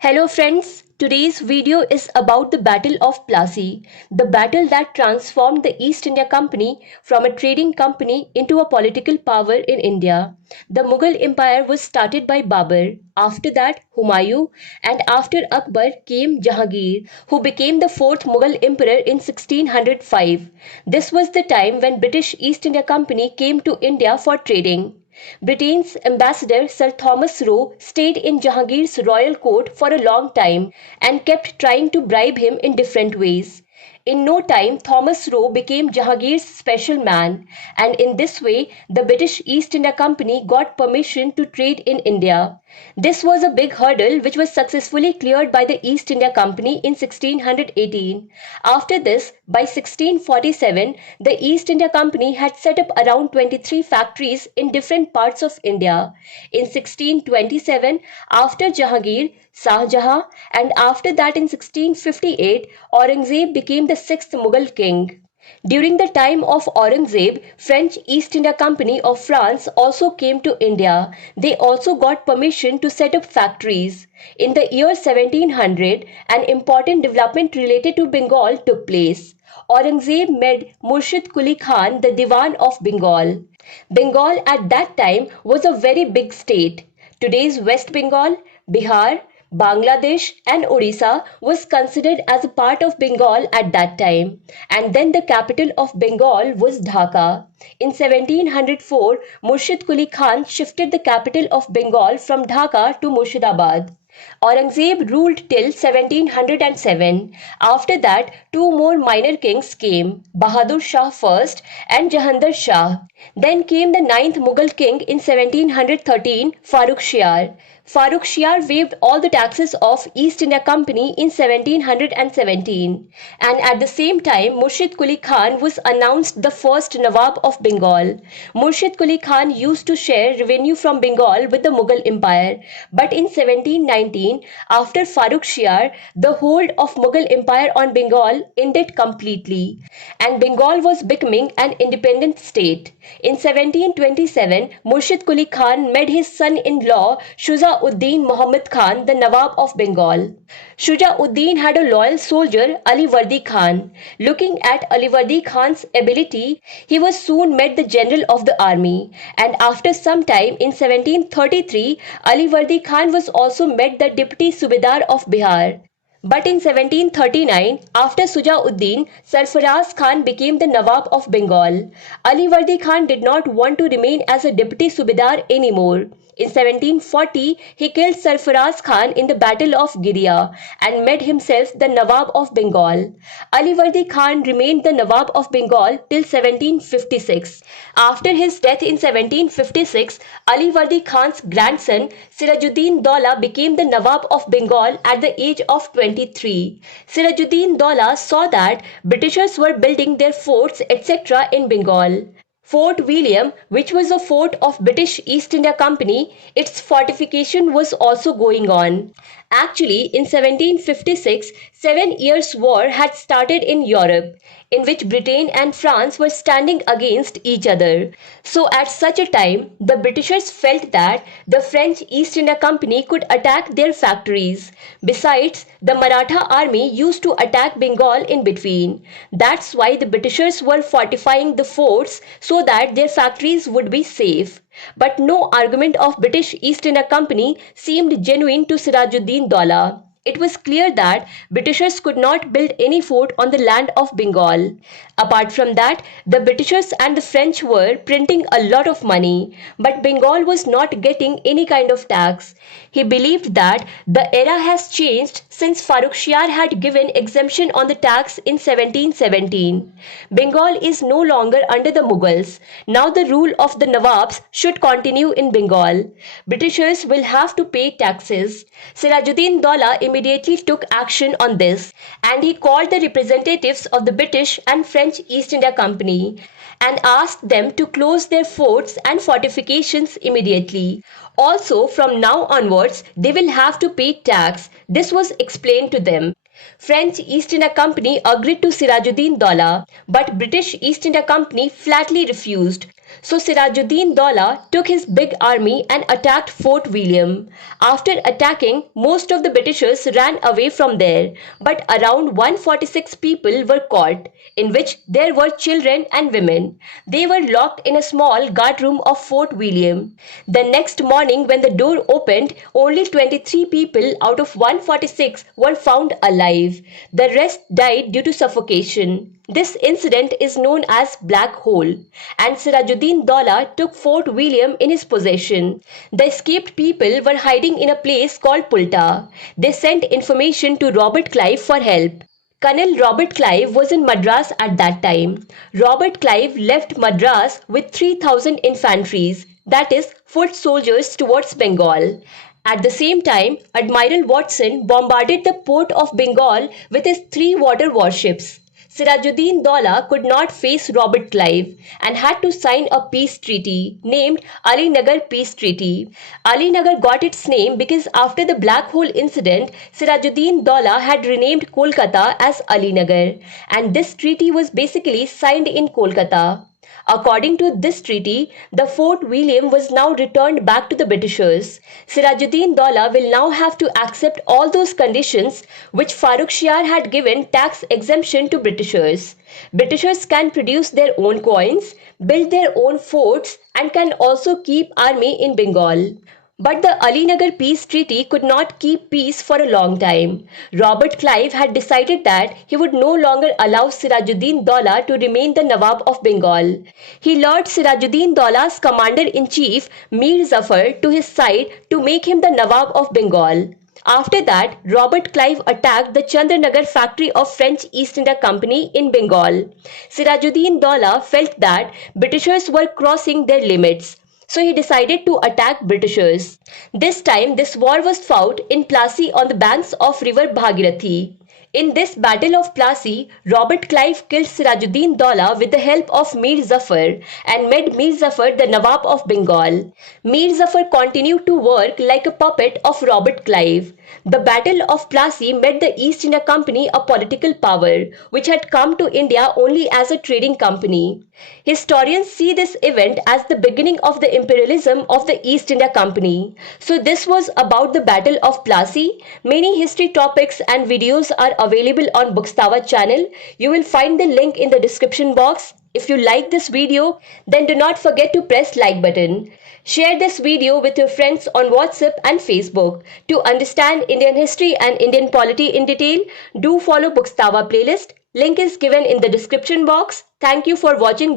Hello friends, today's video is about the Battle of Plassey, the battle that transformed the East India Company from a trading company into a political power in India. The Mughal Empire was started by Babur, after that Humayun, and after Akbar came Jahangir, who became the fourth Mughal emperor in 1605. This was the time when British East India Company came to India for trading. Britain's ambassador Sir Thomas Roe stayed in Jahangir's royal court for a long time and kept trying to bribe him in different ways. In no time, Thomas Roe became Jahangir's special man, and in this way, the British East India Company got permission to trade in India. This was a big hurdle which was successfully cleared by the East India Company in 1618. After this, by 1647, the East India Company had set up around 23 factories in different parts of India. In 1627, after Jahangir, Shah Jahan, and after that in 1658, Aurangzeb became the sixth Mughal king. During the time of Aurangzeb, French East India Company of France also came to India. They also got permission to set up factories. In the year 1700, an important development related to Bengal took place. Aurangzeb made Murshid Quli Khan the Diwan of Bengal. Bengal at that time was a very big state. Today's West Bengal, Bihar, Bangladesh and Odisha was considered as a part of Bengal at that time, and then the capital of Bengal was Dhaka. In 1704, Murshid Quli Khan shifted the capital of Bengal from Dhaka to Murshidabad. Aurangzeb ruled till 1707. After that, two more minor kings came, Bahadur Shah first and Jahandar Shah. Then came the ninth Mughal king in 1713, Farrukh Shiar. Farrukh Shiar waived all the taxes of East India Company in 1717, and at the same time Murshid Quli Khan was announced the first Nawab of Bengal. Murshid Quli Khan used to share revenue from Bengal with the Mughal Empire, but in 1719, after Farrukh Shiar, the hold of Mughal Empire on Bengal ended completely, and Bengal was becoming an independent state. In 1727, Murshid Quli Khan made his son-in-law Shuja Uddin Muhammad Khan the Nawab of Bengal. Shuja Uddin had a loyal soldier, Ali Vardi Khan. Looking at Ali Vardi Khan's ability, he was soon made the general of the army. And after some time, in 1733, Ali Vardi Khan was also made the deputy subedar of Bihar. But in 1739, after Sujauddin, Sarfaraz Khan became the Nawab of Bengal. Ali Vardi Khan did not want to remain as a deputy subedar anymore. In 1740, he killed Sarfaraz Khan in the Battle of Giria and made himself the Nawab of Bengal. Ali Vardi Khan remained the Nawab of Bengal till 1756. After his death in 1756, Ali Vardi Khan's grandson Sirajuddin Daulah became the Nawab of Bengal at the age of 23. Sirajuddin Daulah saw that Britishers were building their forts etc. in Bengal. Fort William, which was a fort of British East India Company, its fortification was also going on. Actually, in 1756, 7 Years' War had started in Europe, in which Britain and France were standing against each other. So at such a time, the Britishers felt that the French East India Company could attack their factories. Besides, the Maratha army used to attack Bengal in between. That's why the Britishers were fortifying the forts so that their factories would be safe. But no argument of British East India Company seemed genuine to Sirajuddin Daulah. It was clear that Britishers could not build any fort on the land of Bengal. Apart from that, the Britishers and the French were printing a lot of money, but Bengal was not getting any kind of tax. He believed that the era has changed since Farrukh Shiar had given exemption on the tax in 1717. Bengal is no longer under the Mughals. Now the rule of the Nawabs should continue in Bengal. Britishers will have to pay taxes. Sirajuddin Daulah immediately took action on this, and he called the representatives of the British and French East India Company and asked them to close their forts and fortifications immediately. Also, from now onwards, they will have to pay tax. This was explained to them. French East India Company agreed to Sirajuddin Daulah, but British East India Company flatly refused. So Sirajuddin Daulah took his big army and attacked Fort William. After attacking, most of the Britishers ran away from there, but around 146 people were caught, in which there were children and women. They were locked in a small guard room of Fort William. The next morning, when the door opened, only 23 people out of 146 were found alive. The rest died due to suffocation. This incident is known as Black Hole, and Sirajuddin Daulah took Fort William in his possession. The escaped people were hiding in a place called Pulta. They sent information to Robert Clive for help. Colonel Robert Clive was in Madras at that time. Robert Clive left Madras with 3,000 infantries, that is, foot soldiers, towards Bengal. At the same time, Admiral Watson bombarded the port of Bengal with his 3 water warships. Sirajuddin Daulah could not face Robert Clive and had to sign a peace treaty named Alinagar Peace Treaty. Alinagar got its name because after the Black Hole incident, Sirajuddin Daulah had renamed Kolkata as Alinagar, and this treaty was basically signed in Kolkata. According to this treaty, the Fort William was now returned back to the Britishers. Sirajuddin Daulah will now have to accept all those conditions which Farooq Shiar had given tax exemption to Britishers. Britishers can produce their own coins, build their own forts, and can also keep army in Bengal. But the Alinagar Peace Treaty could not keep peace for a long time. Robert Clive had decided that he would no longer allow Sirajuddin Daulah to remain the Nawab of Bengal. He lured Sirajuddin Daulah's commander-in-chief Mir Zafar to his side to make him the Nawab of Bengal. After that, Robert Clive attacked the Chandranagar factory of French East India Company in Bengal. Sirajuddin Daulah felt that Britishers were crossing their limits, so he decided to attack Britishers. This time, this war was fought in Plassey on the banks of river Bhagirathi. In this Battle of Plassey, Robert Clive killed Sirajuddin Daulah with the help of Mir Zafar and made Mir Zafar the Nawab of Bengal. Mir Zafar continued to work like a puppet of Robert Clive. The Battle of Plassey made the East India Company a political power, which had come to India only as a trading company. Historians see this event as the beginning of the imperialism of the East India Company. So this was about the Battle of Plassey. Many history topics and videos are available on Bookstawa channel. You will find the link in the description box. If you like this video, then do not forget to press like button. Share this video with your friends on WhatsApp and Facebook. To understand Indian history and Indian polity in detail, do follow Bookstawa playlist. Link is given in the description box. Thank you for watching.